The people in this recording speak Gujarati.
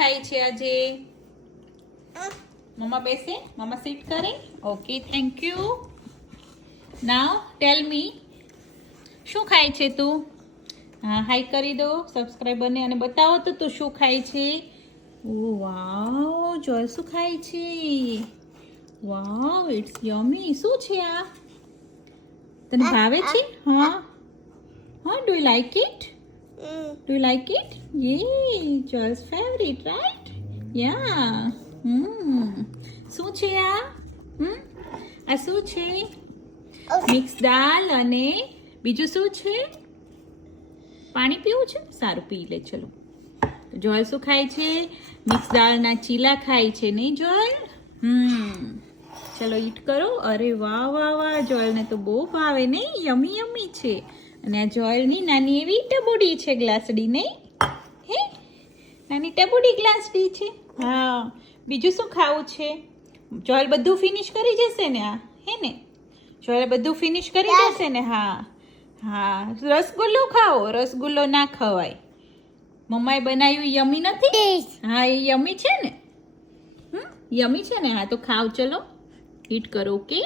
ખાય છે આજે? મમ્મા બેસે, મમ્મા સીટ કરે. Okay, thank you. Now tell me, શું ખાય છે તું? હા, હાઈ કરી દો સબસ્ક્રાઈબરને અને બતાવો તો તું શું ખાય છે. ઓ વાવ, જોય શું ખાય છે? વાવ, ઇટ્સ યમી. શું છે આ? તને ભાવે છે? હા હા, do you like it? Do you like it? Yay, Joel's favorite, right? Yeah. શું છે આ? આ શું છે? મિક્સ દાળ અને બીજું શું છે? પાણી પીવું છે? સારું, પી લે. ચલો, જોયલ શું ખાય છે? મિક્સ દાળના ચીલા ખાય છે નહીં જોયલ? ચલો ઈટ કરો. અરે વાહ વાહ વાહ, જોયલને તો બહુ ભાવે નહીં? યમી યમી છે. અને આ જોયલની નાની એવી ટબુડી છે, ગ્લાસડી નહીં? હે, નાની ટબુડી ગ્લાસડી છે. હા, બીજું શું ખાવું છે? જોયલ બધું ફિનિશ કરી જશે ને આ? હે ને, જોયલ બધું ફિનિશ કરી જશે ને? હા હા, રસગુલ્લો ખાઓ. રસગુલ્લો ના ખવાય. મમ્માએ બનાવ્યું યમી નથી? હા, એ યમી છે ને. યમી છે ને? હા, તો ખાવ. ચલો ઈટ કરો. ઓકે.